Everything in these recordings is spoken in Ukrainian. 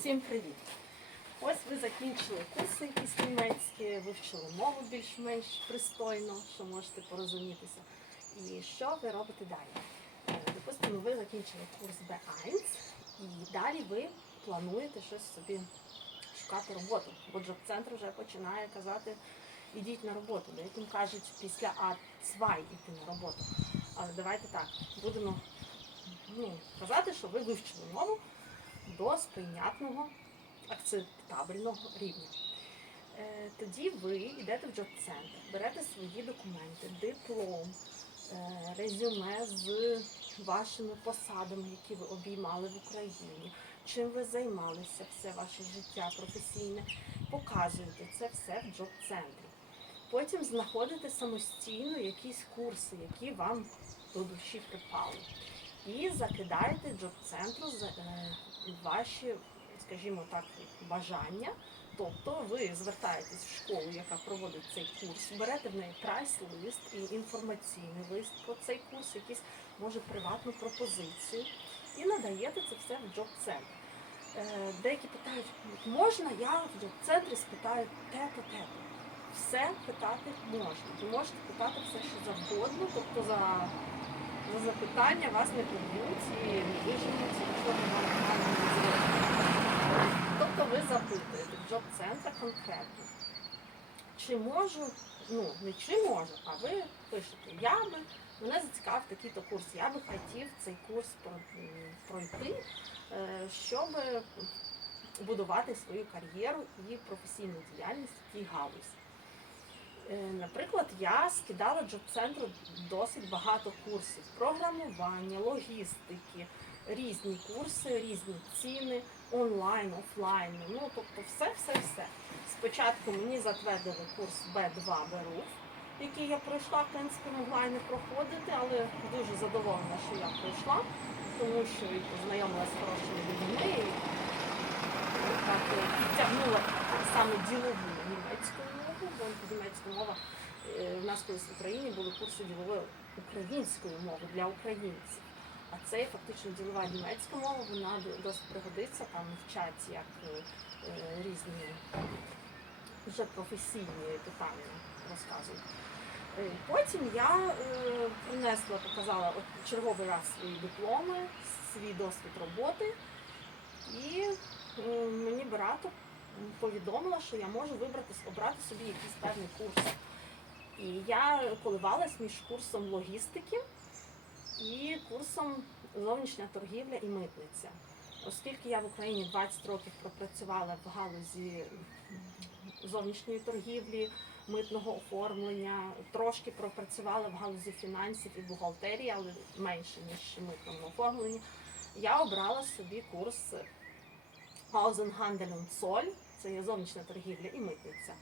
Всім привіт! Ось ви закінчили курси якісь німецькі, вивчили мову більш-менш пристойно, що можете порозумітися. І що ви робите далі? Е, Допустимо, ви закінчили курс B1 і далі ви плануєте щось собі шукати роботу. Бо джоб-центр вже починає казати, ідіть на роботу. Деяким кажуть після А2 йти на роботу. Але давайте так, будемо ну, казати, що ви вивчили мову до сприйнятного акцептабельного рівня. Е, Тоді ви йдете в джоб-центр, берете свої документи, диплом, е, резюме з вашими посадами, які ви обіймали в Україні, чим ви займалися все ваше життя професійне, показуєте це все в джоб-центрі. Потім знаходите самостійно якісь курси, які вам до душі припали. І закидаєте джоб-центру ваші, скажімо так, бажання. Тобто ви звертаєтесь в школу, яка проводить цей курс, берете в неї прайс-лист і інформаційний лист про цей курс, якийсь може приватну пропозицію, і надаєте це все в джоб-центр. Е, Деякі питають, можна я в джоб-центрі спитаю те-то, те-то. Все питати можна. Ви можете питати все, що завгодно, тобто за за запитання вас не поб'ють і не виженуть, якщо не зробите. Тобто ви запитуєте в джоб-центра конкретно, чи можу, ну не чи можу, а ви пишете, я би, мене зацікавив такий-то курс, я би хотів цей курс пройти, е, щоб будувати свою кар'єру і професійну діяльність в тій галузі. Е, Наприклад, я скидала джоб-центру досить багато курсів програмування, логістики, різні курси, різні ціни, онлайн, офлайн. Ну тобто, все, все, все. Спочатку мені затвердили курс B2 БРУФ, який я пройшла, в принципі, могла і не проходити, але дуже задоволена, що я пройшла, тому що і познайомилася з хорошими людьми. І так підтягнула саме ділову бо німецька мова е, у нас колись в Україні були курси ділової української мови для українців. А це фактично ділова німецька мова, вона досить пригодиться, там вчать як е, е, різні вже професійні питання розказують. Е, Потім я е, принесла, показала черговий раз свої дипломи, свій досвід роботи. І е, мені Барато повідомила, що я можу вибрати, обрати собі якийсь певний курс. І я коливалась між курсом логістики і курсом зовнішня торгівля і митниця. Оскільки я в Україні 20 років пропрацювала в галузі зовнішньої торгівлі, митного оформлення, трошки пропрацювала в галузі фінансів і бухгалтерії, але менше, ніж митному оформленні, я обрала собі курс Außenhandel und це є зовнішня торгівля і митниця.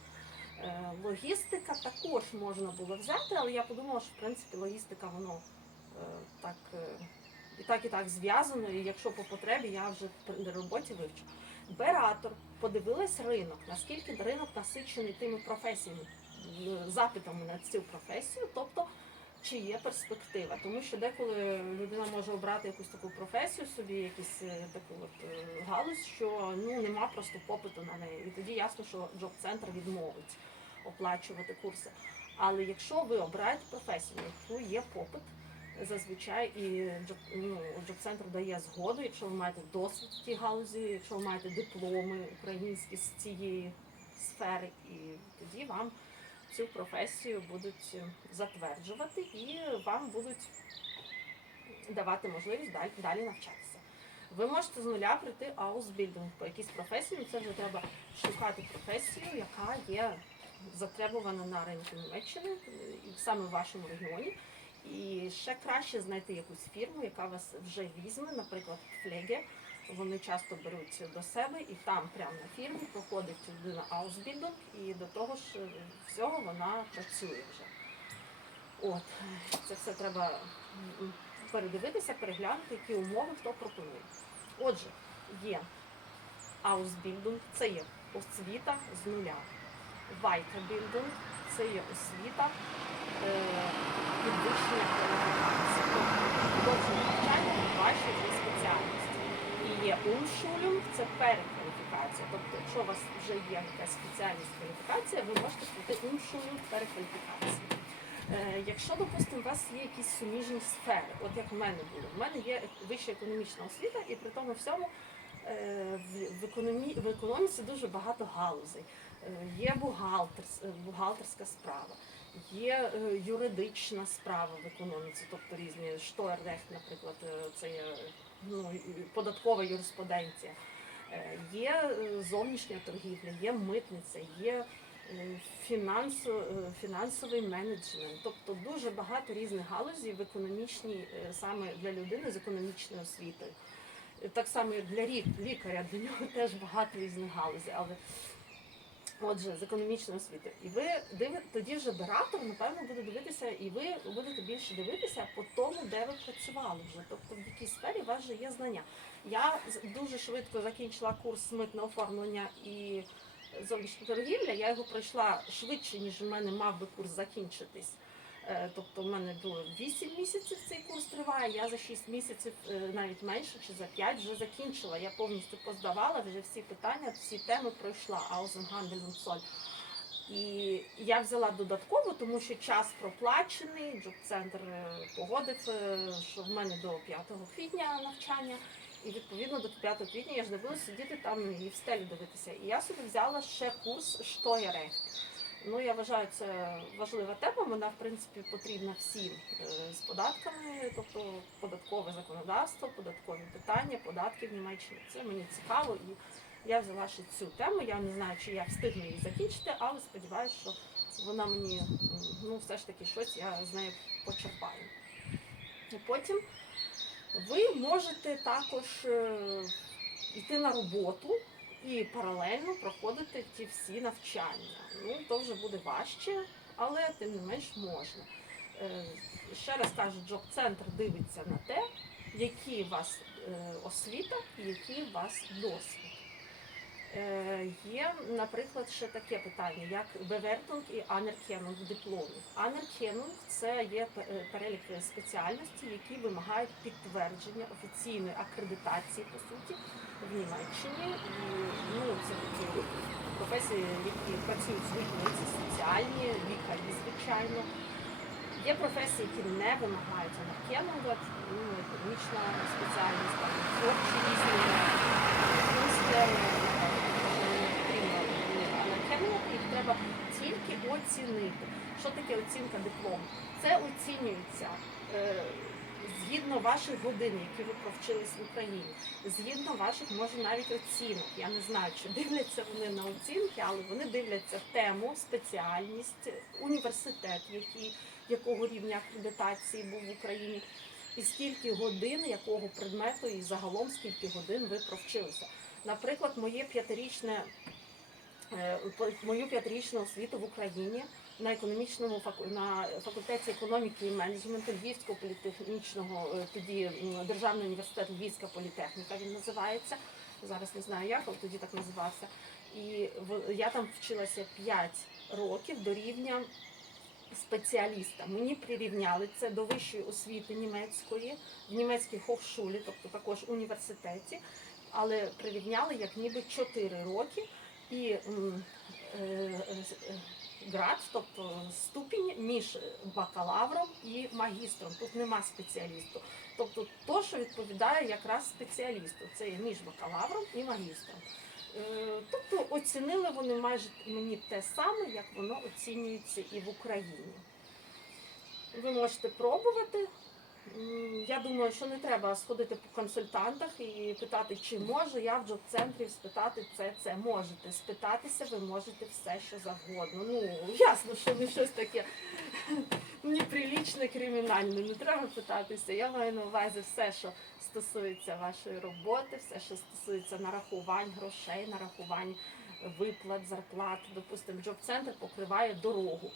Е, Логістика також можна було взяти, але я подумала, що в принципі логістика воно е, так е, і так і так зв'язано, і якщо по потребі я вже при роботі вивчу. Бератор подивилась ринок, наскільки ринок насичений тими професіями, запитами на цю професію, тобто чи є перспектива. Тому що деколи людина може обрати якусь таку професію собі, якусь е, таку от е, галузь, що ну нема просто попиту на неї. І тоді ясно, що джоб-центр відмовить оплачувати курси. Але якщо ви обираєте професію, яку є попит, зазвичай і ну, джоб-центр дає згоду, якщо ви маєте досвід в тій галузі, якщо ви маєте дипломи українські з цієї сфери, і тоді вам цю професію будуть е, затверджувати і вам будуть давати можливість далі, далі навчатися. Ви можете з нуля прийти аусбільдинг по якійсь професії, ну, це вже треба шукати професію, яка є затребувана на ринку Німеччини, е, і саме в вашому регіоні. І ще краще знайти якусь фірму, яка вас вже візьме, наприклад, флеге. Вони часто беруть до себе і там, прямо на фірмі, проходить людина аусбільдинг, і до того ж е, всього вона працює вже. От, це все треба передивитися, переглянути, які умови хто пропонує. Отже, є аусбільдинг, це є освіта з нуля. Вайтабільдинг це є освіта е, підвищення кваліфікації, тобто навчання в вашій спеціальності. Є Умшулюнг це перекваліфікація. Тобто, якщо у вас вже є якась спеціальність кваліфікація, ви можете пройти умшулюнг перекваліфікацію. Е, Якщо, допустимо, у вас є якісь суміжні сфери, от як в мене було, в мене є вища економічна освіта, і при тому всьому е, в, економі, в економіці дуже багато галузей. Е, Є бухгалтерс, е, бухгалтерська справа, є юридична справа в економіці, тобто різні штойррехт, наприклад, це є ну, податкова юриспруденція. Е, Є е, зовнішня торгівля, є митниця, є е, фінансо, фінансовий менеджмент, тобто дуже багато різних галузей в економічній, саме для людини з економічною освітою. Так само, як для лікаря, для нього теж багато різних галузей. Але отже, з економічної освіти, І ви диви, тоді вже оператор, напевно, буде дивитися, і ви будете більше дивитися по тому, де ви працювали вже. Тобто в якій сфері у вас вже є знання. Я дуже швидко закінчила курс митне оформлення і зовнішня торгівля. Я його пройшла швидше, ніж у мене мав би курс закінчитись. Е, Тобто в мене було 8 місяців цей курс триває. Я за 6 місяців, е, навіть менше чи за 5 вже закінчила. Я повністю поздавала вже всі питання, всі теми пройшла. Аузенгандельну соль. І я взяла додатково, тому що час проплачений. Джоб-центр е, погодив, що в мене до 5 квітня навчання. І відповідно до 5 квітня я ж не буду сидіти там і в стелі дивитися. І я собі взяла ще курс Штоєрехт. Ну, я вважаю, це важлива тема. Вона, в принципі, потрібна всім е, з податками, тобто податкове законодавство, податкові питання, податки в Німеччині. Це мені цікаво, і я взяла ще цю тему. Я не знаю, чи я встигну її закінчити, але сподіваюся, що вона мені ну, все ж таки щось я з нею почерпаю. І потім ви можете також е, йти на роботу і паралельно проходити ті всі навчання. Ну, то вже буде важче, але тим не менш можна. Е, Ще раз кажу, джоб-центр дивиться на те, які у вас е, освіта і який у вас досвід. Е, Є, наприклад, ще таке питання, як бевертунг і анеркенунг дипломів. Анеркенунг це є е, перелік спеціальностей, які вимагають підтвердження офіційної акредитації по суті в Німеччині. Ну, це такі професії, які працюють з людьми, це соціальні, лікарі, звичайно. Є професії, які не вимагають анеркенунга, ну, економічна спеціальність, там, творчі різні їх треба тільки оцінити. Що таке оцінка диплому? Це оцінюється е, згідно ваших годин, які ви провчились в Україні, згідно ваших, може навіть оцінок. Я не знаю, чи дивляться вони на оцінки, але вони дивляться тему, спеціальність, університет, який, якого рівня акредитації був в Україні, і скільки годин якого предмету, і загалом скільки годин ви провчилися. Наприклад, моє п'ятирічне мою п'ятирічну освіту в Україні на економічному на факультеті економіки і менеджменту Львівського політехнічного е, тоді м, Державний університет Львівська політехніка він називається. Зараз не знаю як, але тоді так називався. І я там вчилася 5 років до рівня спеціаліста. Мені прирівняли це до вищої освіти німецької в німецькій хохшулі, тобто також університеті, але прирівняли як ніби 4 роки і е, е, град, тобто ступінь між бакалавром і магістром. Тут нема спеціалісту. Тобто то, що відповідає якраз спеціалісту, це є між бакалавром і магістром. Е, Тобто оцінили вони майже мені те саме, як воно оцінюється і в Україні. Ви можете пробувати. Я думаю, що не треба сходити по консультантах і питати, чи можу я в джоб-центрі спитати це, це можете. Спитатися ви можете все, що завгодно. Ну, ясно, що не щось таке неприлічне, кримінальне. Не треба питатися. Я маю на увазі все, що стосується вашої роботи, все, що стосується нарахувань грошей, нарахувань виплат, зарплат. Допустимо, джоб-центр покриває дорогу.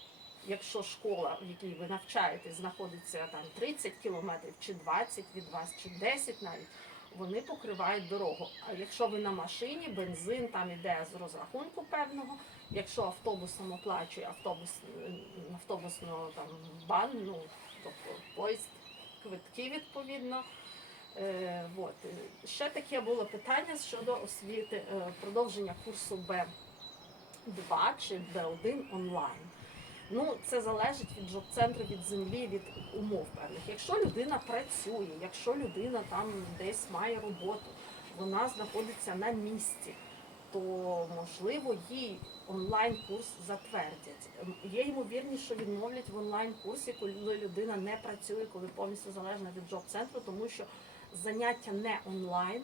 Якщо школа, в якій ви навчаєтесь, знаходиться там 30 кілометрів, чи 20 від вас, чи 10 навіть, вони покривають дорогу. А якщо ви на машині, бензин там іде з розрахунку певного. Якщо автобусом оплачує автобус, автобусно там бан, ну тобто поїзд, квитки відповідно. Е, от. е, Ще таке було питання щодо освіти е, продовження курсу Б2 чи Б1 онлайн. Ну, це залежить від жоb-центру, від землі, від умов певних. Якщо людина працює, якщо людина там десь має роботу, вона знаходиться на місці, то можливо їй онлайн-курс затвердять. Ем, Є ймовірність, що відновлять в онлайн-курсі, коли людина не працює, коли повністю залежна від джоб-центру, тому що заняття не онлайн,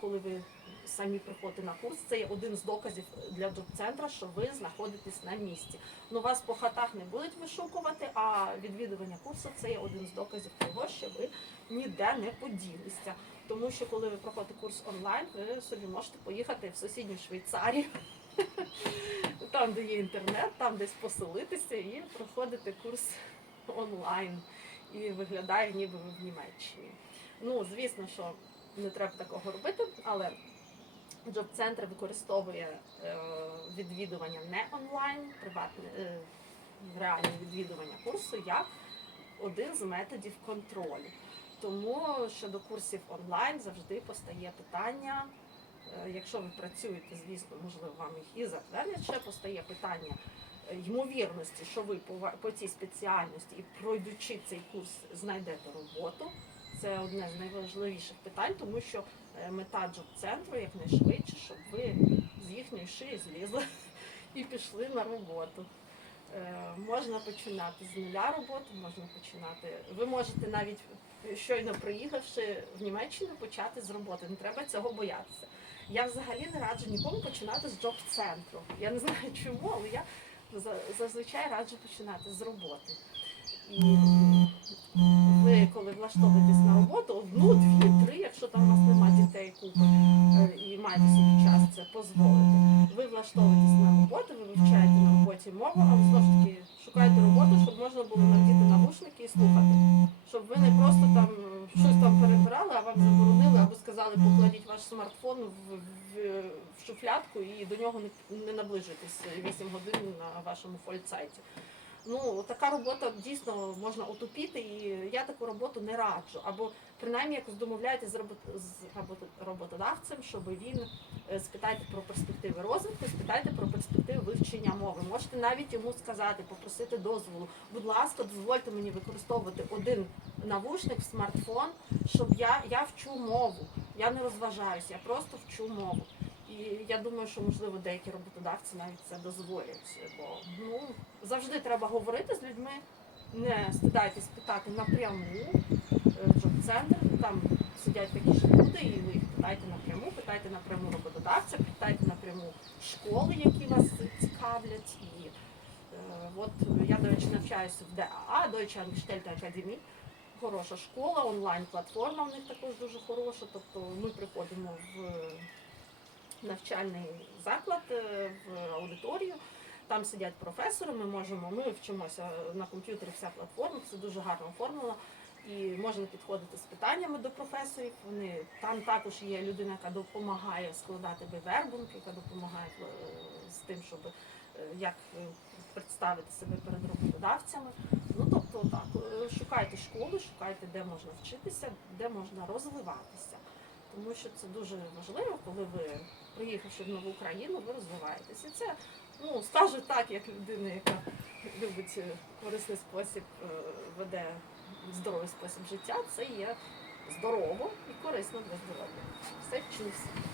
коли ви самі приходите на курс, це є один з доказів для джоб-центра, що ви знаходитесь на місці. Ну вас по хатах не будуть вишукувати, а відвідування курсу це є один з доказів того, що ви ніде не поділися. Тому що коли ви проходите курс онлайн, ви собі можете поїхати в сусідню Швейцарію, там, де є інтернет, там десь поселитися і проходити курс онлайн. І виглядає, ніби ви в Німеччині. Ну, звісно, що не треба такого робити, але Джоб-центр використовує е, відвідування не онлайн, приватне е, реальне відвідування курсу як один з методів контролю. Тому щодо курсів онлайн завжди постає питання. е, Якщо ви працюєте, звісно, можливо, вам їх і затвердять. Ще постає питання ймовірності, що ви по цій спеціальності і пройдучи цей курс, знайдете роботу. Це одне з найважливіших питань, тому що е, мета джоб-центру якнайшвидше, щоб ви з їхньої шиї злізли і пішли на роботу. Е, Можна починати з нуля роботу, можна починати. Ви можете навіть е, щойно приїхавши в Німеччину, почати з роботи. Не треба цього боятися. Я взагалі не раджу нікому починати з джоб-центру. Я не знаю чому, але я зазвичай раджу починати з роботи. І ви, коли влаштовуєтесь смартфон в, в, в шуфлядку і до нього не, не наближуйтесь 8 годин на вашому фольцайті. Ну, така робота дійсно можна отупіти, і я таку роботу не раджу. Або принаймні якось домовляєтесь з, робот- з робот- роботодавцем, щоб він е, спитайте про перспективи розвитку, спитайте про перспективи вивчення мови. Можете навіть йому сказати, попросити дозволу. Будь ласка, дозвольте мені використовувати один навушник в смартфон, щоб я, я вчу мову. Я не розважаюся, я просто вчу мову. І я думаю, що можливо деякі роботодавці навіть це дозволять, бо ну завжди треба говорити з людьми, не стидайтесь питати напряму е, в джоб-центр. Там сидять такі ж люди, і ви їх питайте напряму, питайте напряму роботодавця, питайте напряму школи, які вас цікавлять. І е, от я, до речі, навчаюся в ДАА, Deutsche Angestellte Академії. Хороша школа, онлайн-платформа в них також дуже хороша. Тобто ми приходимо в навчальний заклад е, в аудиторію. Там сидять професори, ми можемо, ми вчимося на комп'ютері, вся платформа, це дуже гарно оформлено. І можна підходити з питаннями до професорів. Вони там також є людина, яка допомагає складати вивербунки, яка допомагає е, з тим, щоб е, як представити себе перед роботодавцями. Так, е, шукайте школи, шукайте, де можна вчитися, де можна розвиватися. Тому що це дуже важливо, коли ви, приїхавши в нову країну, ви розвиваєтеся. Це, ну, скажу так, як людина, яка любить е, корисний спосіб, е, веде здоровий спосіб життя, це є здорово і корисно для здоров'я. Все вчуся.